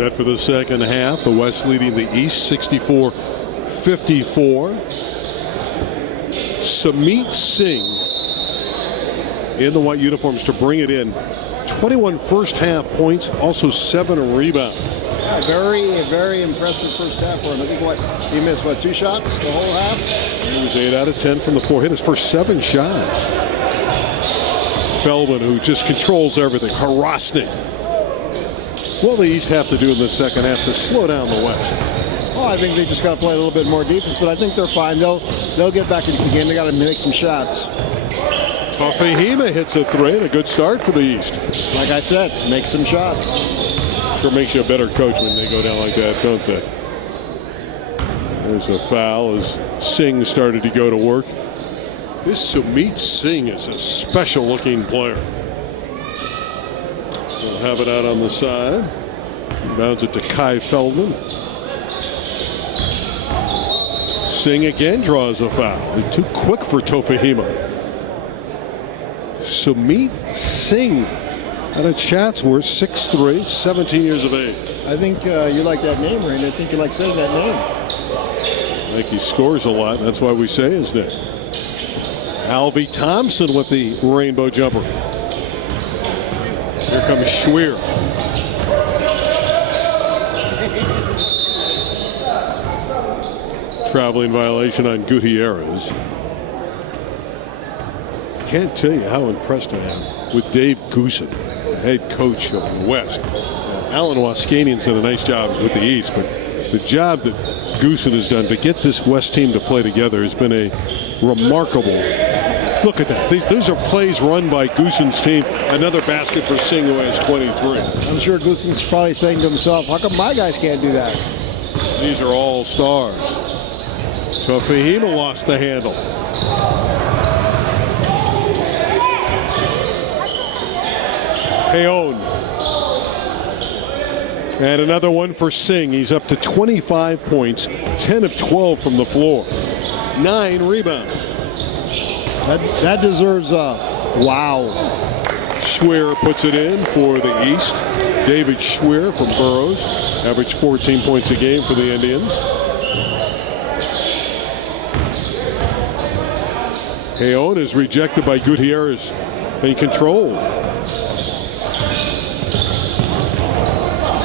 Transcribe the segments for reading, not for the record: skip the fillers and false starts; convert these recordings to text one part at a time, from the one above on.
Set for the second half. The West leading the East 64-54. Samit Singh in the white uniforms to bring it in. 21 first half points, also 7 rebounds. Yeah, very, very impressive first half for him. I think he missed 2 shots the whole half? He was 8 out of 10 from the floor. Hit his first 7 shots. Feldman, who just controls everything. Harasting. What will the East have to do in the second half to slow down the West? Oh, I think they just got to play a little bit more defense, but I think they're fine. They'll get back into the game. They got to make some shots. Fahima hits a 3 and a good start for the East. Like I said, make some shots. Sure makes you a better coach when they go down like that, don't they? There's a foul as Singh started to go to work. This Samit Singh is a special-looking player. They'll have it out on the side. Bounds it to Kai Feldman. Singh again draws a foul. They're too quick for Tofahima. Samit Singh out of Chatsworth, 6'3", 17 years of age. I think you like that name, Randy. I think you like saying that name. I think he scores a lot. That's why we say his name. Alvy Thompson with the rainbow jumper. Here comes Schweer. Traveling violation on Gutierrez. Can't tell you how impressed I am with Dave Goosen, head coach of the West. Alan Waskanian's done a nice job with the East, but the job that Goosen has done to get this West team to play together has been a remarkable. Look at that. These are plays run by Goosen's team. Another basket for Singh, who has 23. I'm sure Goosen's probably saying to himself, how come my guys can't do that? These are all stars. Tofahima lost the handle. Heon. And another one for Singh. He's up to 25 points, 10 of 12 from the floor. 9 rebounds. That deserves a wow. Schweer puts it in for the East. David Schweer from Burroughs. Averaged 14 points a game for the Indians. Heon is rejected by Gutierrez and controlled.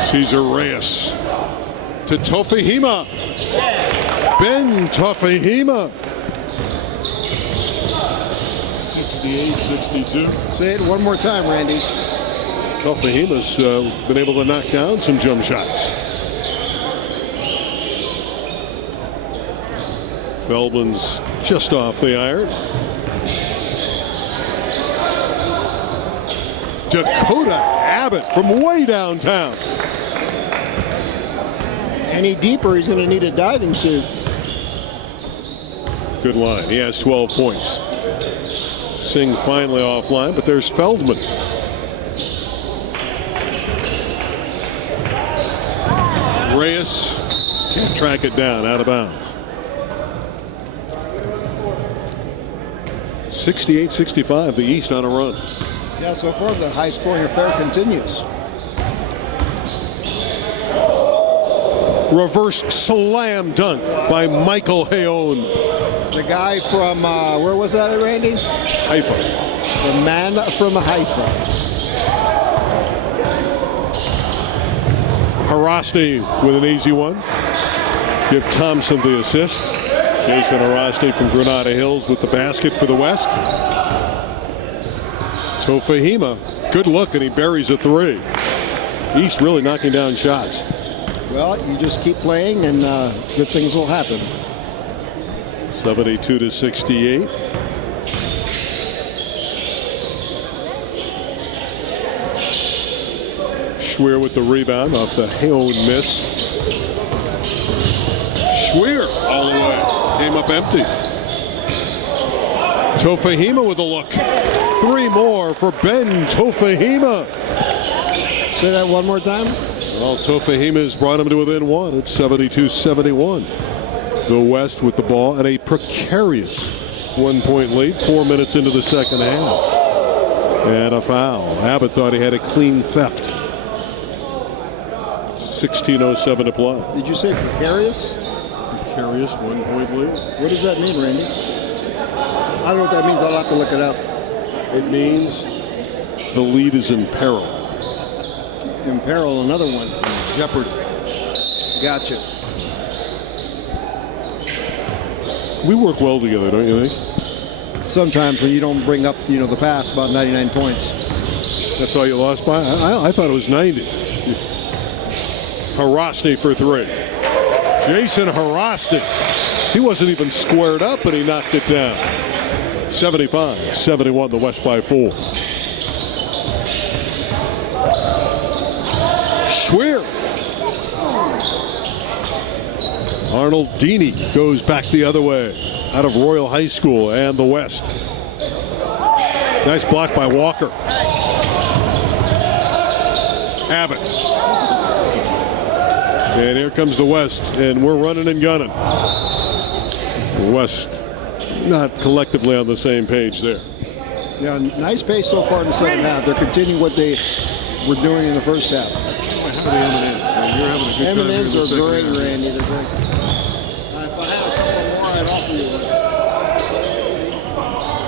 Cesar Reyes to Tofahima. Ben Tofahima. 68-62. Say it one more time, Randy. Tofahima's been able to knock down some jump shots. Feldman's just off the iron. Dakota Abbott from way downtown. Any deeper, he's going to need a diving suit. Good line. He has 12 points. Singh finally offline, but there's Feldman. Reyes can't track it down, out of bounds. 68-65, the East on a run. Yeah, so far the high-scoring affair continues. Reverse slam dunk by Michael Heon. The guy from, where was that, Randy? Haifa. The man from Haifa. Harasti with an easy one. Give Thompson the assist. Jason Harasti from Granada Hills with the basket for the West. Tofahima, good look, and he buries a 3. East really knocking down shots. Well, you just keep playing and good things will happen. 72-68. Schweer with the rebound off the Heon miss. Schweer all the way. Came up empty. Tofahima with a look. 3 more for Ben Tofahima. Say that one more time. Well, Tofahima has brought him to within 1. It's 72-71. The West with the ball and a precarious 1-point lead. 4 minutes into the second half. And a foul. Abbott thought he had a clean theft. 16:07 to play. Did you say precarious? Precarious 1-point lead. What does that mean, Randy? I don't know what that means. I'll have to look it up. It means the lead is in peril. In peril, another one. Jeopardy. Gotcha. We work well together, don't you think? Sometimes when you don't bring up, the past, about 99 points. That's all you lost by? I thought it was 90. Harosny for 3. Jason Harosny. He wasn't even squared up, and he knocked it down. 75-71, the West by 4. Schweer. Arnold Deeney goes back the other way out of Royal High School and the West. Nice block by Walker. Abbott. And here comes the West, and we're running and gunning. The West not collectively on the same page there. Yeah, nice pace so far in the second half. They're continuing what they were doing in the first half. How are the M&Ms? You're having a good time. M&Ms are great, Randy. They're great.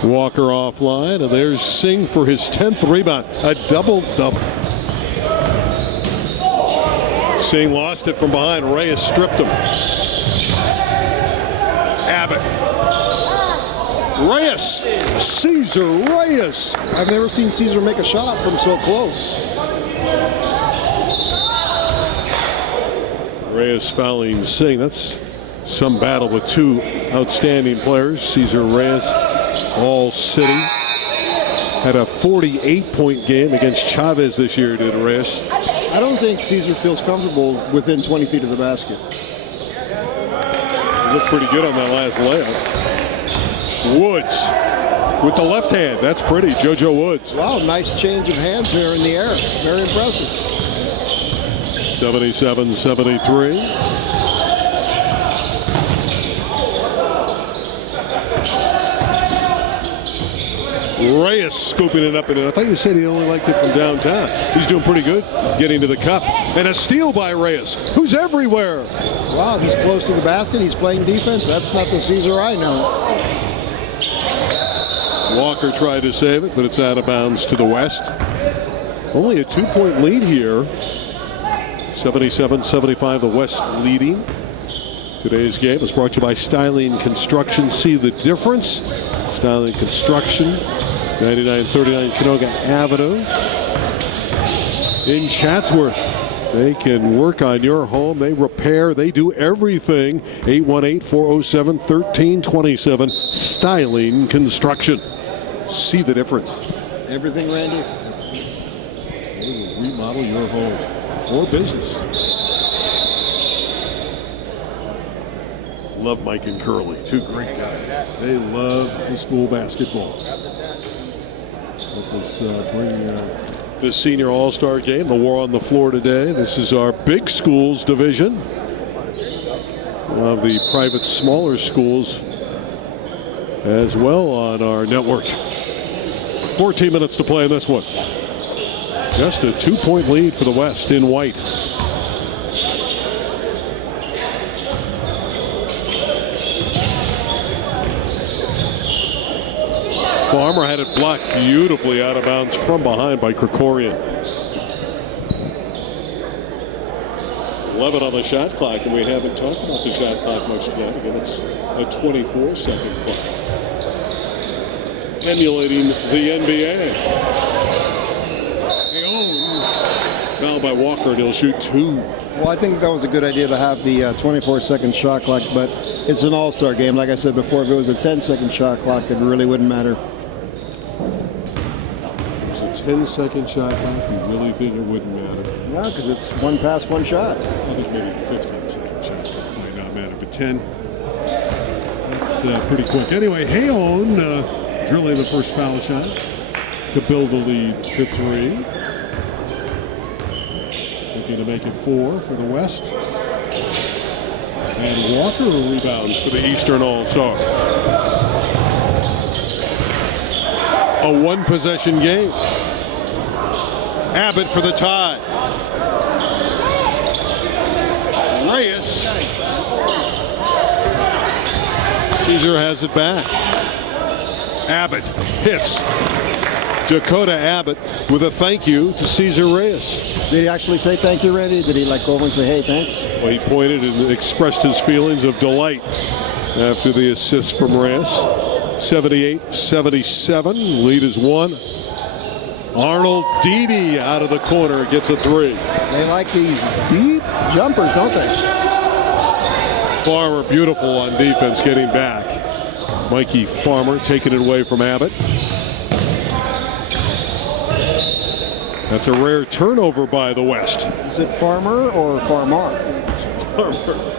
Walker offline, and there's Singh for his 10th rebound. A double-double. Singh lost it from behind. Reyes stripped him. Abbott. Reyes. Cesar Reyes. I've never seen Cesar make a shot up from so close. Reyes fouling Singh. That's some battle with two outstanding players. Cesar Reyes, All City. Had a 48-point game against Chavez this year, did Reyes. I don't think Cesar feels comfortable within 20 feet of the basket. He looked pretty good on that last layup. Woods with the left hand. That's pretty. JoJo Woods. Wow, nice change of hands there in the air. Very impressive. 77-73. Reyes scooping it up, and I thought you said he only liked it from downtown. He's doing pretty good getting to the cup. And a steal by Reyes, who's everywhere. Wow, he's close to the basket. He's playing defense. That's not the Cesar I know. Walker tried to save it, but it's out of bounds to the West. Only a 2-point lead here. 77-75, the West leading. Today's game is brought to you by Styling Construction. See the difference. Styling Construction, 9939 Canoga Avenue in Chatsworth. They can work on your home. They repair. They do everything. 818-407-1327. Styling Construction. See the difference. Everything, Randy. They will remodel your home or business. Love Mike and Curly, two great guys. They love the school basketball. Let us bring this senior all-star game, the war on the floor today. This is our big schools division. One of the private smaller schools as well on our network. 14 minutes to play in this one. Just a 2-point lead for the West in white. Farmer had it blocked beautifully out of bounds from behind by Krikorian. 11 on the shot clock, and we haven't talked about the shot clock much tonight. Again, it's a 24-second clock. Emulating the NBA. Foul by Walker, and he'll shoot 2. Well, I think that was a good idea to have the 24-second shot clock, but it's an all-star game. Like I said before, if it was a 10-second shot clock, it really wouldn't matter. It's a 10-second shot clock. You really think it wouldn't matter? No, because it's one pass, one shot. I think maybe a 15-second shot clock might not matter, but 10, that's pretty quick. Anyway, Hayon drilling the first foul shot to build the lead to 3. Looking to make it 4 for the West. And Walker rebounds for the Eastern All-Star. A one-possession game. Abbott for the tie. Caesar has it back. Abbott hits. Dakota Abbott with a thank you to Cesar Reyes. Did he actually say thank you, Randy? Did he go over and say, hey, thanks? Well, he pointed and expressed his feelings of delight after the assist from Reyes. 78-77. Lead is 1. Arnold Dede out of the corner gets a 3. They like these deep jumpers, don't they? Farmer beautiful on defense getting back. Mikey Farmer taking it away from Abbott. That's a rare turnover by the West. Is it Farmer or Farmar? Farmer.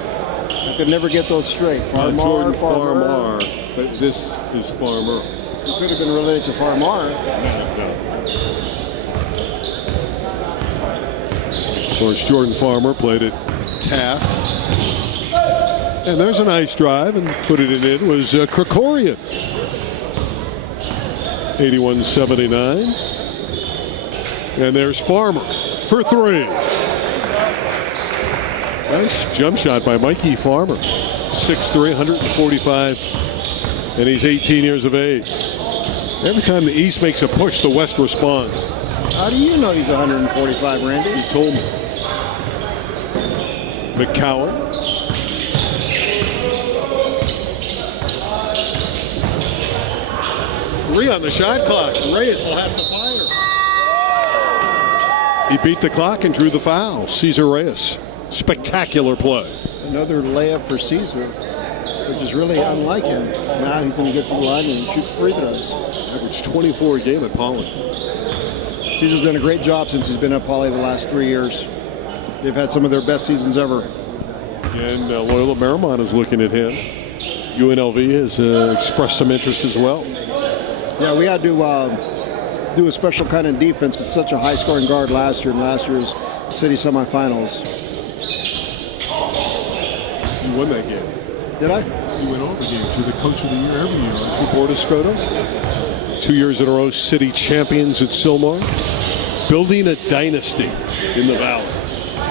I could never get those straight. Farmar, Jordan Farmer. Farmar, but this is Farmer. It could have been related to Farmar. Of course, Jordan Farmer played at Taft. And there's a nice drive, and put it in was Krikorian. 81-79. And there's Farmer for 3. Nice jump shot by Mikey Farmer. 6'3", 145, and he's 18 years of age. Every time the East makes a push, the West responds. How do you know he's 145, Randy? He told me. McCowan. Three on the shot clock. Reyes will have to fire. He beat the clock and drew the foul. Cesar Reyes. Spectacular play. Another layup for Caesar, which is really unlike him. Now he's going to get to the line and shoot free throws. Averaged 24 a game at Poly. Caesar's done a great job since he's been at Poly the last 3 years. They've had some of their best seasons ever. And Loyola Marymount is looking at him. UNLV has expressed some interest as well. Yeah, we had to do a special kind of defense because such a high-scoring guard last year in last year's city semifinals. You won that game. Did I? You win all the games. You're the coach of the year every year. Aren't you, Borda Scroto? 2 years in a row, city champions at Sylmar. Building a dynasty in the Valley.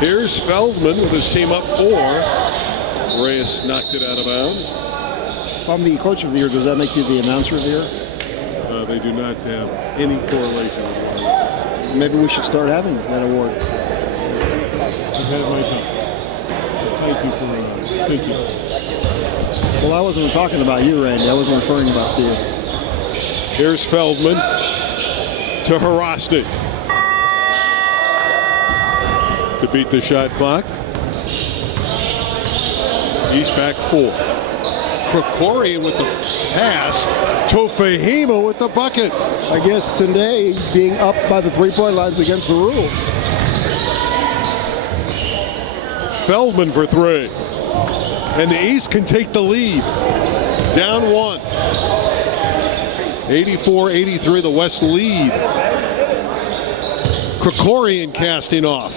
Here's Feldman with his team up 4. Reyes knocked it out of bounds. If I'm the coach of the year, does that make you the announcer of the year? They do not have any correlation with one another. Maybe we should start having that award. I've had my time. Thank you for thank you. Well, I wasn't talking about you, Randy. I wasn't referring about to you. Here's Feldman to Harasti to beat the shot clock. East back 4. Krikorian with the pass. Tofahima with the bucket. I guess today being up by the three-point line is against the rules. Feldman for 3. And the East can take the lead. Down 1. 84-83, the West lead. Krikorian casting off.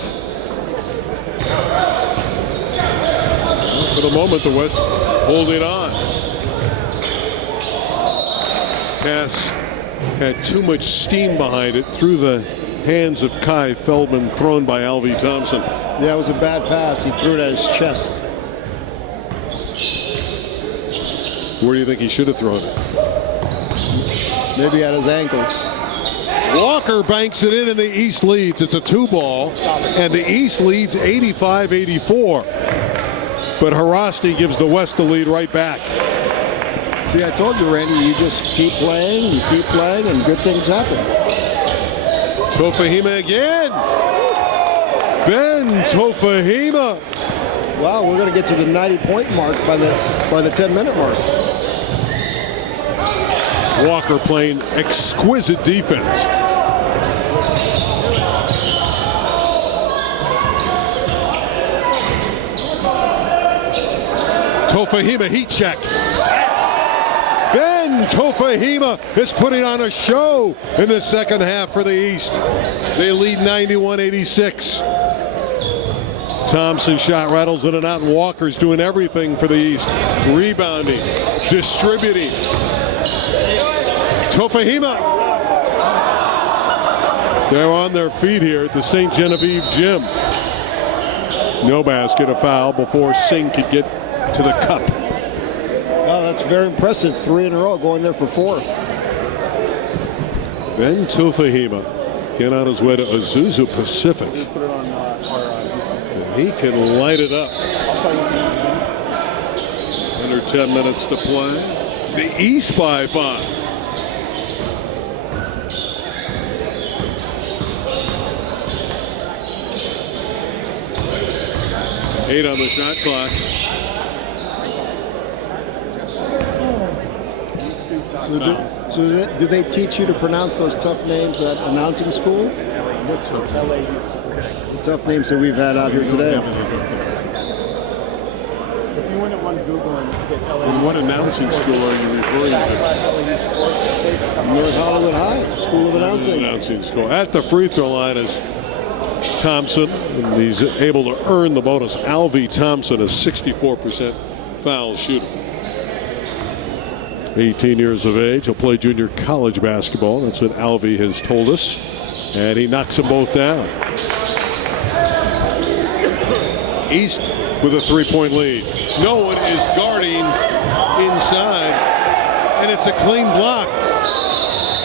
For the moment, the West holding on. Pass had too much steam behind it through the hands of Kai Feldman, thrown by Alvy Thompson. Yeah, it was a bad pass. He threw it at his chest. Where do you think he should have thrown it? Maybe at his ankles. Walker banks it in and the East leads. It's a 2-ball, and the East leads 85-84. But Harasti gives the West the lead right back. See, I told you, Randy, you just keep playing, and good things happen. Tofahima again. Ben Tofahima. Wow, we're going to get to the 90-point mark by the 10-minute mark. Walker playing exquisite defense. Tofahima heat check. Ben Tofahima is putting on a show in the second half for the East. They lead 91-86. Thompson shot rattles in and out, and Walker's doing everything for the East. Rebounding, distributing. Tofahima. They're on their feet here at the St. Genevieve gym. No basket, a foul before Singh could get to the cup. Oh, That's very impressive. 3 in a row, going there for 4. Ben Tufahima get on his way to Azusa Pacific. And he can light it up. Under 10 minutes to play. The East by 5. Eight on the shot clock. So do they teach you to pronounce those tough names at announcing school? What tough names? The tough names that we've had out here today. If you went at one Google and hit LA. And what announcing school are you referring to? North Hollywood High School of Announcing. Announcing school. At the free throw line is Thompson. And he's able to earn the bonus. Alvy Thompson, a 64% foul shooter. 18 years of age. He'll play junior college basketball. That's what Alvy has told us. And he knocks them both down. East with a 3-point lead. No one is guarding inside. And it's a clean block.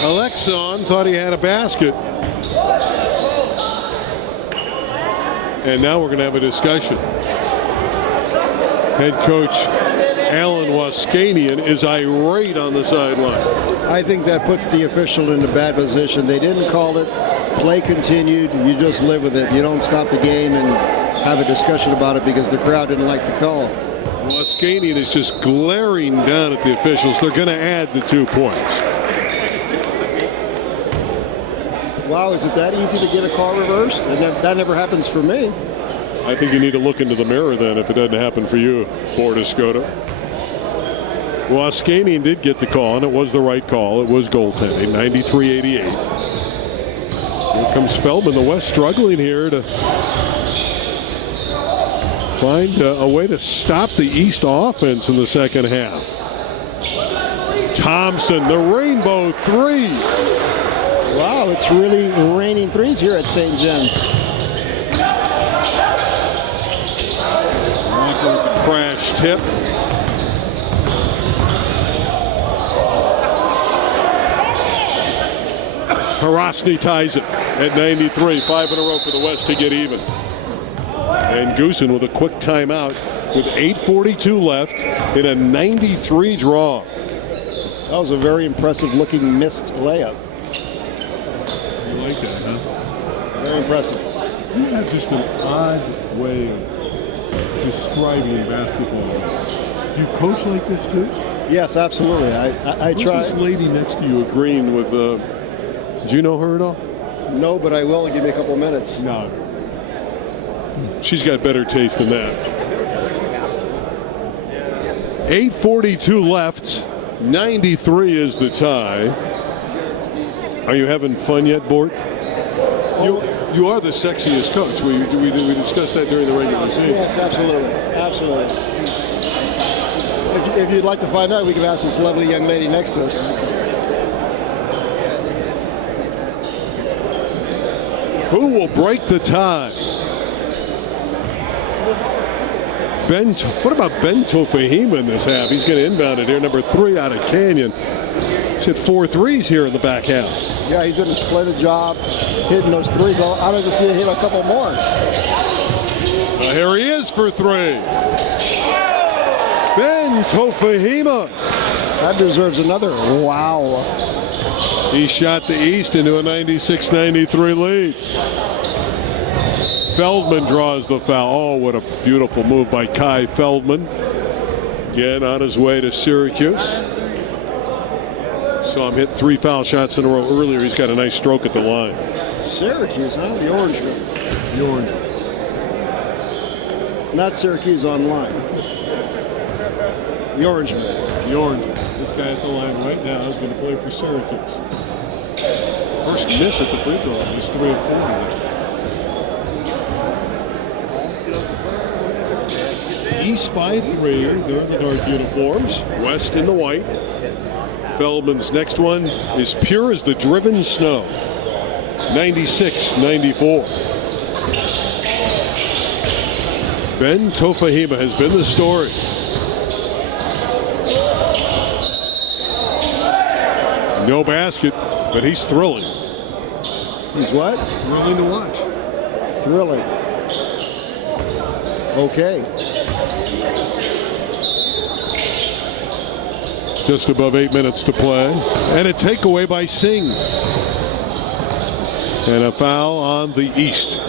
Alexon thought he had a basket. And now we're going to have a discussion. Head coach Alan Waskanian is irate on the sideline. I think that puts the official in a bad position. They didn't call it. Play continued. You just live with it. You don't stop the game and have a discussion about it because the crowd didn't like the call. Waskanian is just glaring down at the officials. They're going to add the 2 points. Wow, is it that easy to get a call reversed? That never happens for me. I think you need to look into the mirror then if it doesn't happen for you, Bordescoto. Waskanian did get the call, and it was the right call. It was goaltending, 93-88. Here comes Feldman. The West struggling here to find a way to stop the East offense in the second half. Thompson, the rainbow 3. Wow, it's really raining threes here at St. John's. Crash tip. Harosny ties it at 93. 5 in a row for the West to get even. And Goosen with a quick timeout with 8:42 left in a 93 draw. That was a very impressive looking missed layup. You like that, huh? Very impressive. You have just an odd way of describing basketball. Do you coach like this too? Yes, absolutely. I try. Who's this lady next to you agreeing with? Do you know her at all? No, but I will. Give me a couple minutes. No. She's got better taste than that. 8:42 left. 93 is the tie. Are you having fun yet, Bort? You are the sexiest coach. We discussed that during the regular season. Yes, absolutely. Absolutely. If you'd like to find out, we can ask this lovely young lady next to us. Who will break the tie? What about Ben Tofahima in this half? He's going to inbound it here. Number 3 out of Canyon. He's hit 4 threes here in the back half. Yeah, he's doing a splendid job hitting those threes. I'd like to see him hit a couple more. Here he is for 3. Ben Tofahima. That deserves another. Wow. He shot the East into a 96-93 lead. Feldman draws the foul. Oh, what a beautiful move by Kai Feldman. Again, on his way to Syracuse. Saw him hit 3 foul shots in a row earlier. He's got a nice stroke at the line. Syracuse, huh? The Orange Man. The Orange. Not Syracuse online. The Orange Man. The Orange. This guy at the line right now is going to play for Syracuse. First miss at the free throw line. He's 3 of 4 today. East by 3. They're in the dark uniforms. West in the white. Feldman's next one is pure as the driven snow. 96-94. Ben Tofahima has been the story. No basket, but he's thrilling. He's what? Thrilling to watch. Thrilling. Okay. Just above 8 minutes to play. And a takeaway by Singh. And a foul on the East.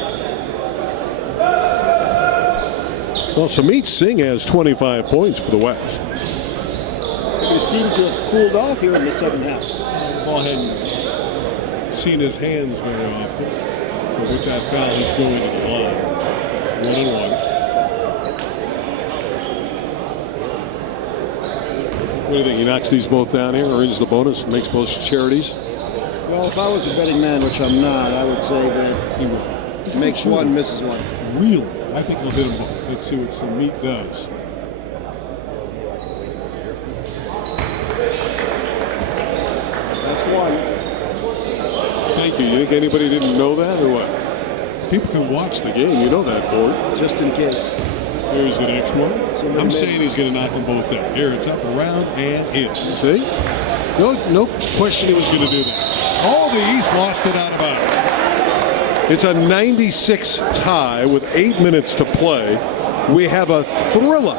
Well, Samit Singh has 25 points for the West. He seems to have cooled off here in the second half. Ball hadn't seen his hands very often. But with that foul, he's going to the line. 1-1. What do you think? He knocks these both down here, earns the bonus, makes both charities? Well, if I was a betting man, which I'm not, I would say that He will. makes one, misses one. Really? I think he'll hit them both. Let's see what Samit does. That's one. Thank you. You think anybody didn't know that or what? People can watch the game. You know that, Board. Just in case. Here's the next one. I'm saying he's going to knock them both down. Here, it's up, around, and in. See? No question he was going to do that. Oh, the East lost it out of bounds. It's a 96 tie with 8 minutes to play. We have a thriller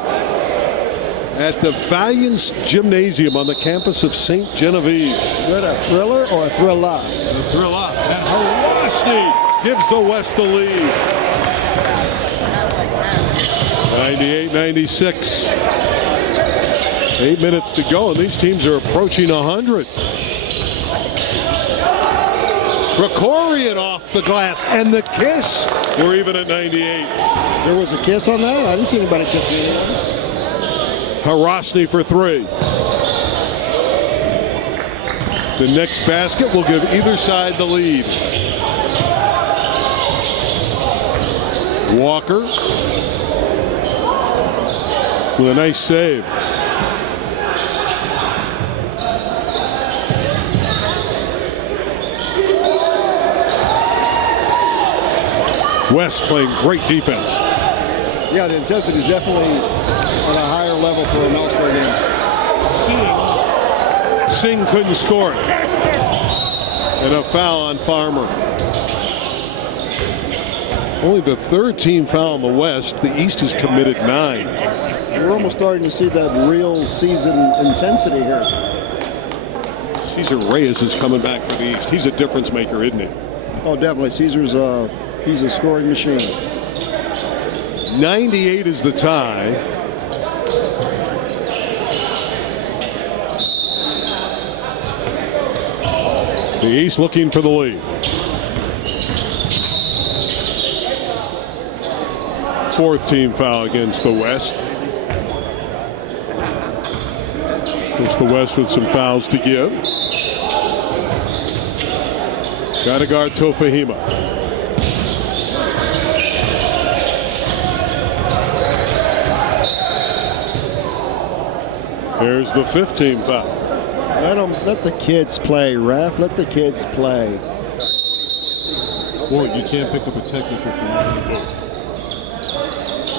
at the Valiance Gymnasium on the campus of St. Genevieve. Good, a thriller or a thriller? A thriller. And Harasti gives the West the lead. 98-96. 8 minutes to go, and these teams are approaching 100. Krikorian off the glass, and the kiss. We're even at 98. There was a kiss on that? I didn't see anybody kiss me. Harasti for three. The next basket will give either side the lead. Walker with a nice save. West playing great defense. Yeah, the intensity is definitely on a higher level for an All-Star game. Singh couldn't score it. And a foul on Farmer. Only the third team foul in the West. The East has committed 9. We're almost starting to see that real season intensity here. Cesar Reyes is coming back for the East. He's a difference maker, isn't he? Oh, definitely. Caesar's he's a scoring machine. 98 is the tie. The East looking for the lead. Fourth team foul against the West. Push the West with some fouls to give. Got to guard Tofahima. There's the 5th team foul. Let the kids play, ref. Let the kids play. Boy, you can't pick up a technical from one of both.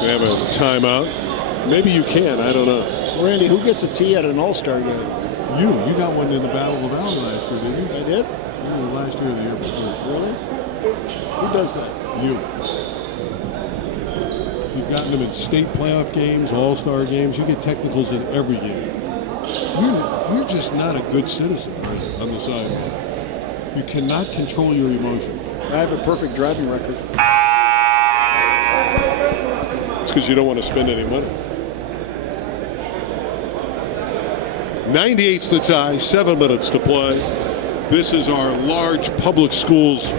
We have a timeout. Maybe you can. I don't know. Randy, who gets a tee at an All-Star game? You got one in the Battle of the Valley last year, didn't you? I did? Either last year or the year before. Really? Who does that? You. You've gotten them in state playoff games, all-star games. You get technicals in every game. You're just not a good citizen on the sideline. You cannot control your emotions. I have a perfect driving record. It's because you don't want to spend any money. 98's the tie, 7 minutes to play. This is our large public schools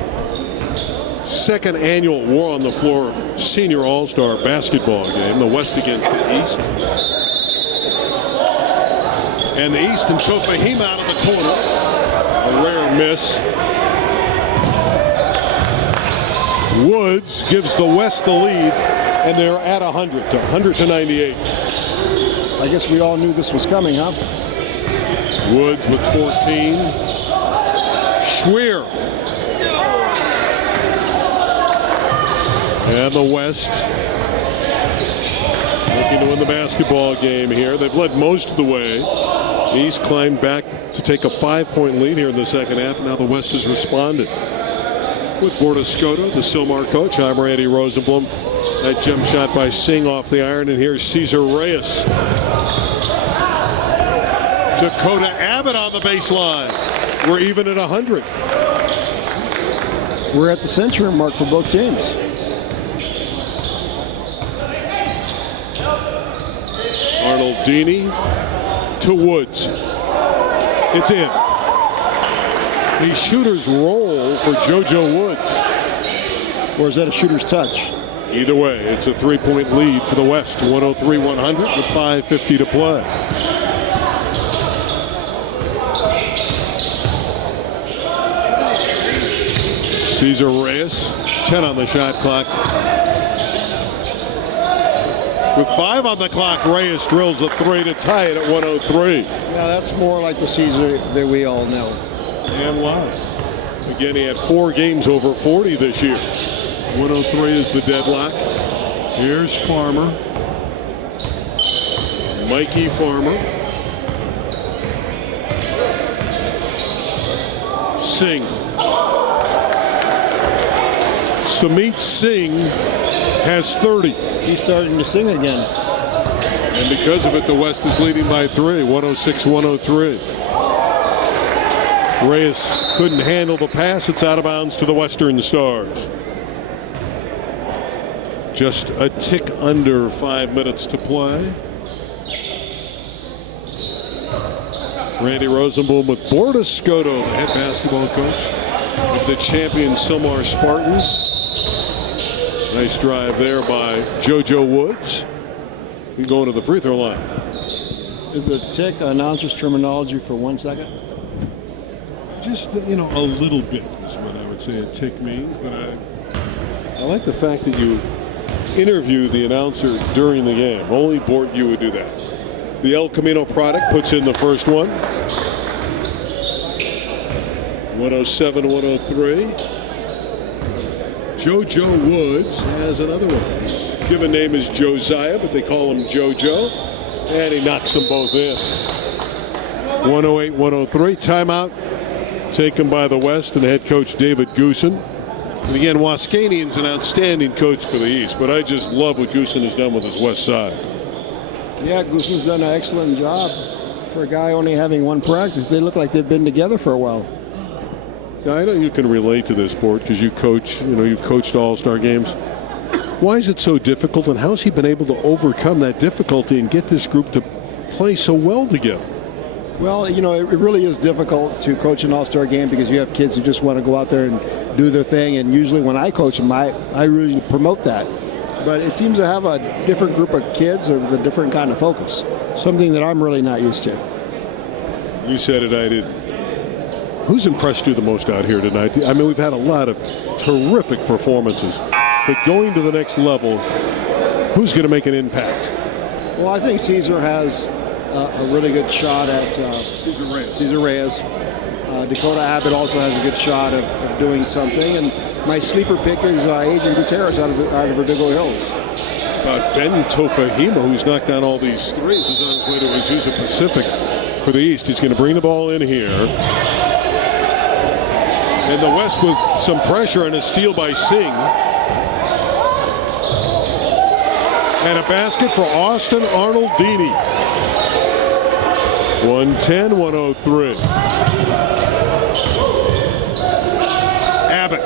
second annual War on the Floor Senior All-Star basketball game. The West against the East. And the East and Tofahima out of the corner. A rare miss. Woods gives the West the lead, and they're at 100 to 98. I guess we all knew this was coming, huh? Woods with 14. Schweer. And the West looking to win the basketball game here. They've led most of the way. The East climbed back to take a 5-point lead here in the second half. Now the West has responded. With Bordescoto, the Silmar coach, I'm Randy Rosenblum. That jump shot by Singh off the iron, and here's Cesar Reyes. Dakota Abbott on the baseline. We're even at 100. We're at the century mark for both teams. Arnoldini to Woods. It's in. The shooter's roll for JoJo Woods. Or is that a shooter's touch? Either way, it's a 3-point lead for the West. 103-100 with 5:50 to play. Cesar Reyes, 10 on the shot clock. With 5 on the clock, Reyes drills a 3 to tie it at 103. Yeah, that's more like the Caesar that we all know. And live. Again, he had 4 games over 40 this year. 103 is the deadlock. Here's Farmer. Mikey Farmer. Singh. Samit Singh has 30. He's starting to sing again. And because of it, the West is leading by 3, 106-103. Reyes couldn't handle the pass. It's out of bounds to the Western Stars. Just a tick under 5 minutes to play. Randy Rosenblum with Bordescoto, the head basketball coach of the champion Silmar Spartans. Nice drive there by JoJo Woods. He's going to the free throw line. Is the tick announcer's terminology for 1 second? Just, a little bit is what I would say a tick means. But I like the fact that you interview the announcer during the game. Only Bort you would do that. The El Camino product puts in the first one. 107-103. JoJo Woods has another one. Given name is Josiah, but they call him JoJo. And he knocks them both in. 108-103. Timeout taken by the West and head coach David Goosen. And again, Waskanian's an outstanding coach for the East, but I just love what Goosen has done with his West side. Yeah, Goosen's done an excellent job for a guy only having 1 practice. They look like they've been together for a while. I know you can relate to this, Bort, because you coach, you've coached all-star games. Why is it so difficult, and how has he been able to overcome that difficulty and get this group to play so well together? Well, it really is difficult to coach an all-star game because you have kids who just want to go out there and do their thing, and usually when I coach them, I really promote that. But it seems to have a different group of kids with a different kind of focus, something that I'm really not used to. You said it, I didn't. Who's impressed you the most out here tonight? I mean, we've had a lot of terrific performances, but going to the next level, who's going to make an impact? Well, I think Cesar has a really good shot at Cesar Reyes. Dakota Abbott also has a good shot of doing something. And my sleeper pick is Adrian Gutierrez out of Verdugo Hills. Ben Tofahima, who's knocked down all these threes, is on his way to Azusa Pacific for the East. He's going to bring the ball in here. And the West with some pressure and a steal by Singh. And a basket for Austin Arnoldini. 110-103. Abbott.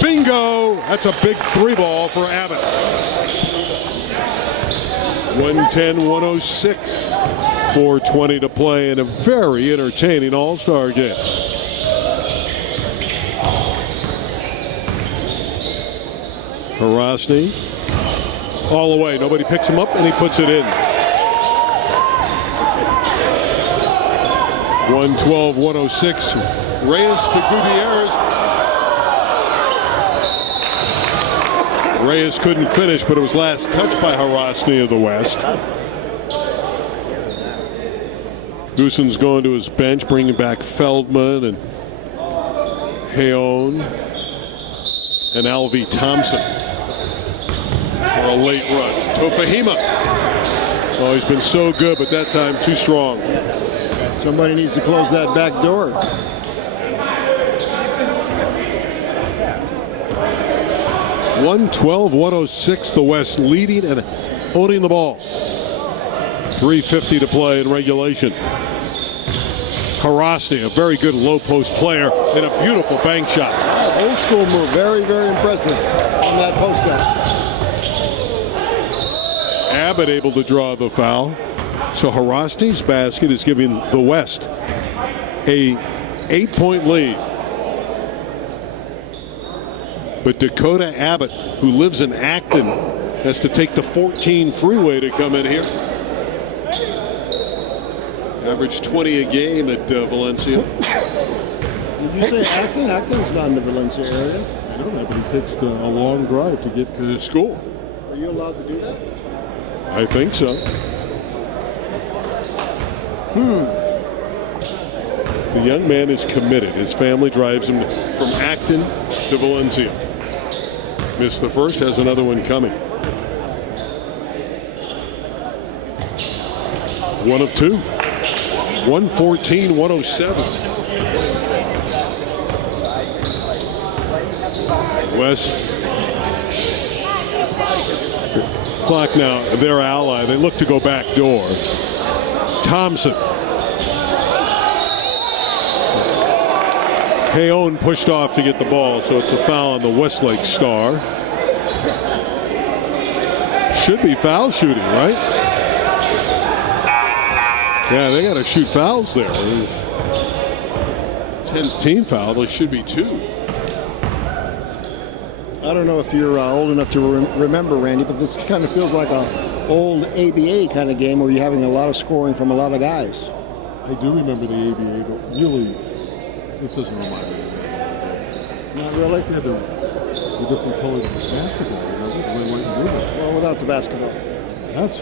Bingo! That's a big 3-ball for Abbott. 110-106. 4:20 to play in a very entertaining all-star game. Harasny all the way. Nobody picks him up, and he puts it in. 112-106. Reyes to Gutierrez. Reyes couldn't finish, but it was last touched by Harasny of the West. Goosen's going to his bench, bringing back Feldman and Heon and Alvy Thompson for a late run. Tofahima. Oh, he's been so good, but that time too strong. Somebody needs to close that back door. (112-106), the West leading and owning the ball. 3:50 to play in regulation. Harasti, a very good low post player, and a beautiful bank shot. Old school move, very, very impressive on that post up. Abbott able to draw the foul. So Harasti's basket is giving the West a 8-point lead. But Dakota Abbott, who lives in Acton, has to take the 14 freeway to come in here. Average 20 a game at Valencia. Did you say Acton? Acton's not in the Valencia area. I know that, but he takes a long drive to get to school. Are you allowed to do that? I think so. The young man is committed. His family drives him from Acton to Valencia. Missed the first, has another one coming. One of two. 114-107. West. Clock now, their ally. They look to go back door. Thompson. Hayon pushed off to get the ball, so it's a foul on the Westlake star. Should be foul shooting, right? Yeah, they got to shoot fouls there. 10th team foul. There should be 2. I don't know if you're old enough to remember, Randy, but this kind of feels like a old ABA kind of game where you're having a lot of scoring from a lot of guys. I do remember the ABA, but really, this doesn't remind me. Not really? Yeah, the different colors of basketball. Red, white, and blue. Well, without the basketball. That's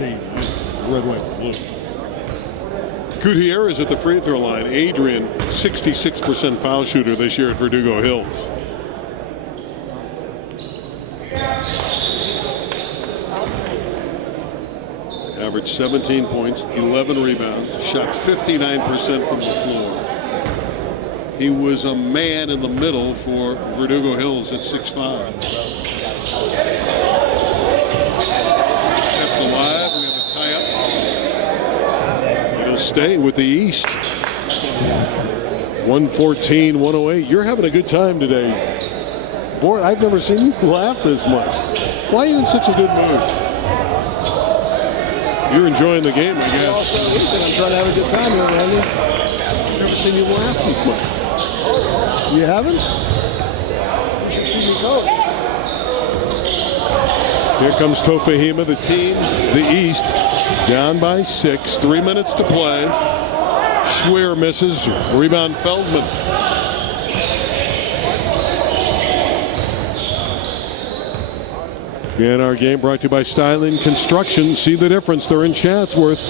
ABA. Red, white, and blue. Gutierrez at the free throw line. Adrian, 66% foul shooter this year at Verdugo Hills. Averaged 17 points, 11 rebounds, shot 59% from the floor. He was a man in the middle for Verdugo Hills at 6'5". Kept alive. We have a tie-up. It'll stay with the East. 114-108. You're having a good time today. Boy, I've never seen you laugh this much. Why are you in such a good mood? You're enjoying the game, I guess. I'm trying to have a good time here, Randy. I've never seen you laugh this much. You haven't? You should see me coach. Here comes Tofahima, the team, the East, down by 6. 3 minutes to play. Schwer misses. Rebound Feldman. And our game brought to you by Styling Construction. See the difference. They're in Chatsworth.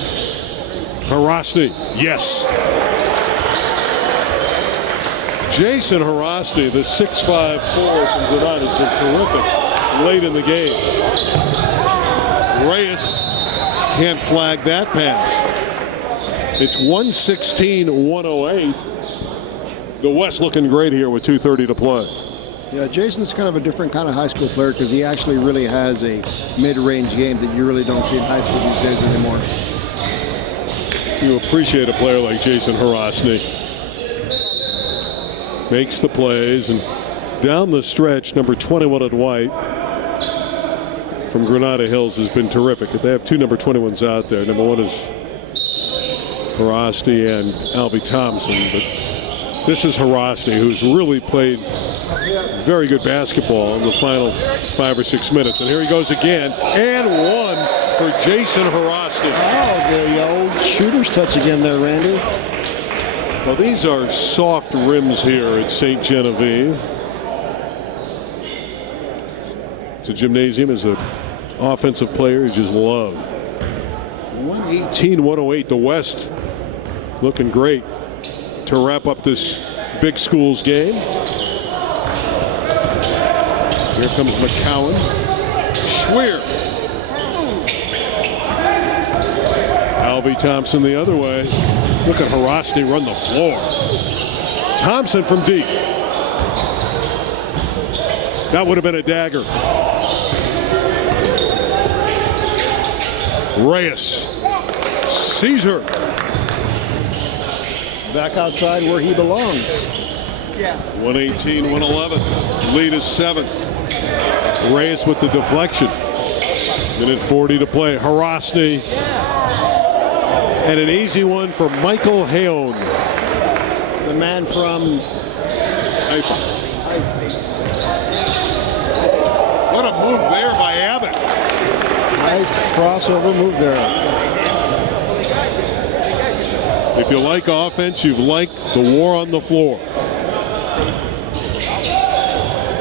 Harasti. Yes. Jason Harasti, the 6'5" forward from Granada, has been terrific late in the game. Reyes can't flag that pass. It's 116-108. The West looking great here with 2:30 to play. Yeah, Jason's kind of a different kind of high school player because he actually really has a mid-range game that you really don't see in high school these days anymore. You appreciate a player like Jason Harasti. Makes the plays, and down the stretch, number 21 at white from Granada Hills has been terrific. They have 2 number 21s out there. Number 1 is Harasti and Alvy Thompson, but this is Harasti, who's really played very good basketball in the final 5 or 6 minutes. And here he goes again, and 1 for Jason Harasti. Oh, the old shooter's touch again there, Randy. Well, these are soft rims here at St. Genevieve. It's a gymnasium as an offensive player you just love. 118-108. The West looking great to wrap up this big schools game. Here comes McCowan. Schwer. Alvy Thompson the other way. Look at Harosny run the floor. Thompson from deep. That would have been a dagger. Reyes sees her. Back outside where he belongs. 118-111. Lead is 7. Reyes with the deflection. Minute 40 to play. Harosny. And an easy one for Michael Heon. The man from Haifa. What a move there by Abbott. Nice crossover move there. If you like offense, you've liked the war on the floor.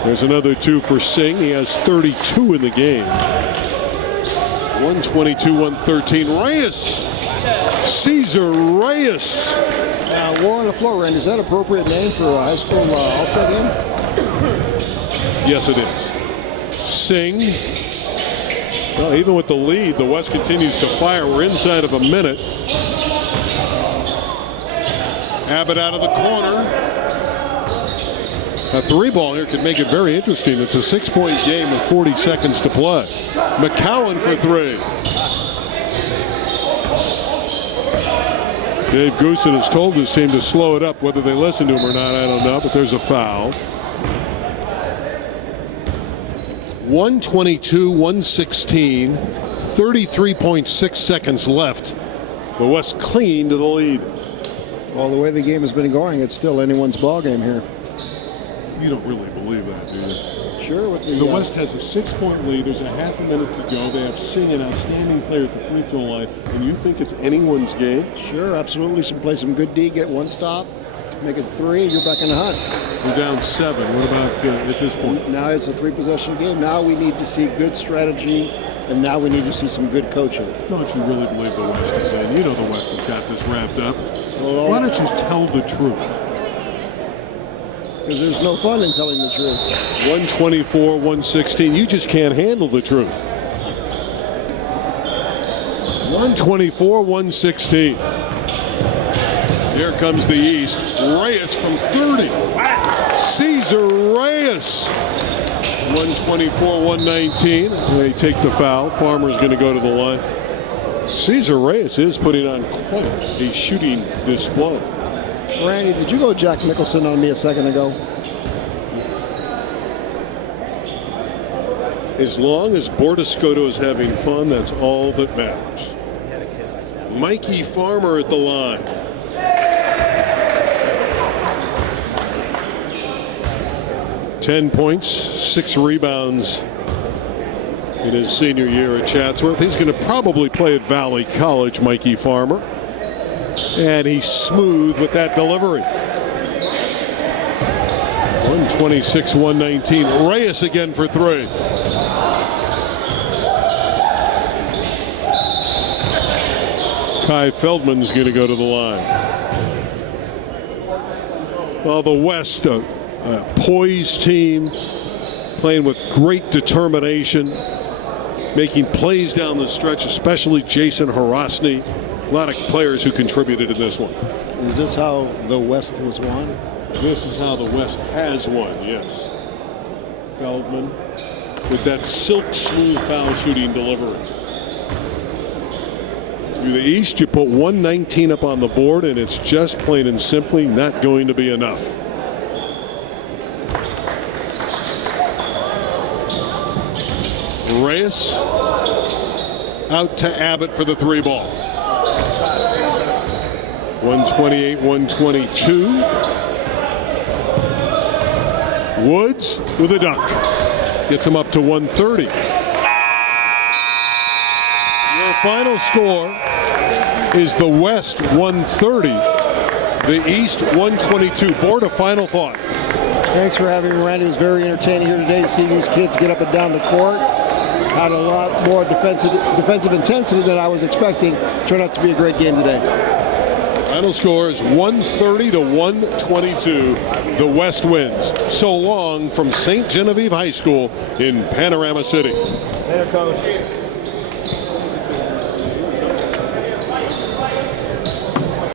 There's another 2 for Singh. He has 32 in the game. 122-113. Reyes. Cesar Reyes. War on the floor, Randy. Is that an appropriate name for a high school all-star game? Yes, it is. Singh. Well, even with the lead, the West continues to fire. We're inside of a minute. Abbott out of the corner. A 3-ball here could make it very interesting. It's a 6-point game with 40 seconds to play. McCowan for 3. Dave Goosen has told his team to slow it up. Whether they listen to him or not, I don't know, but there's a foul. 122-116, 33.6 seconds left. The West clean to the lead. Well, the way the game has been going, it's still anyone's ball game here. You don't really believe that, do you? Sure. With The West has a 6-point lead. There's a half a minute to go. They have Singh, an outstanding player at the free throw line. And you think it's anyone's game? Sure, absolutely. Some play some good D, get one stop, make it 3, you're back in the hunt. We're down 7. What about at this point? Now it's a 3-possession game. Now we need to see good strategy, and now we need to see some good coaching. Don't you really believe the West is in? You know the West has got this wrapped up. Well, why don't you tell the truth? Because there's no fun in telling the truth. 124-116. You just can't handle the truth. 124-116. Here comes the East. Reyes from 30. Cesar Reyes. 124-119. They take the foul. Farmer's going to go to the line. Cesar Reyes is putting on quite a shooting display. Randy, did you go Jack Nicholson on me a second ago? As long as Bordescoto is having fun, that's all that matters. Mikey Farmer at the line. Ten points, 6 rebounds in his senior year at Chatsworth. He's going to probably play at Valley College, Mikey Farmer. And he's smooth with that delivery. 126-119. Reyes again for 3. Kai Feldman's going to go to the line. Well, the West, a poised team, playing with great determination, making plays down the stretch, especially Jason Harosny. A lot of players who contributed in this one. Is this how the West was won? This is how the West has won, yes. Feldman with that silk smooth foul shooting delivery. To the East, you put 119 up on the board, and it's just plain and simply not going to be enough. Reyes out to Abbott for the 3-ball. 128-122. Woods with a dunk. Gets him up to 130. Your final score is the West 130, the East 122. Board, a final thought. Thanks for having me, Randy. It was very entertaining here today to see these kids get up and down the court. Had a lot more defensive intensity than I was expecting. Turned out to be a great game today. Final score is 130-122. The West wins. So long from St. Genevieve High School in Panorama City. Later, Coach.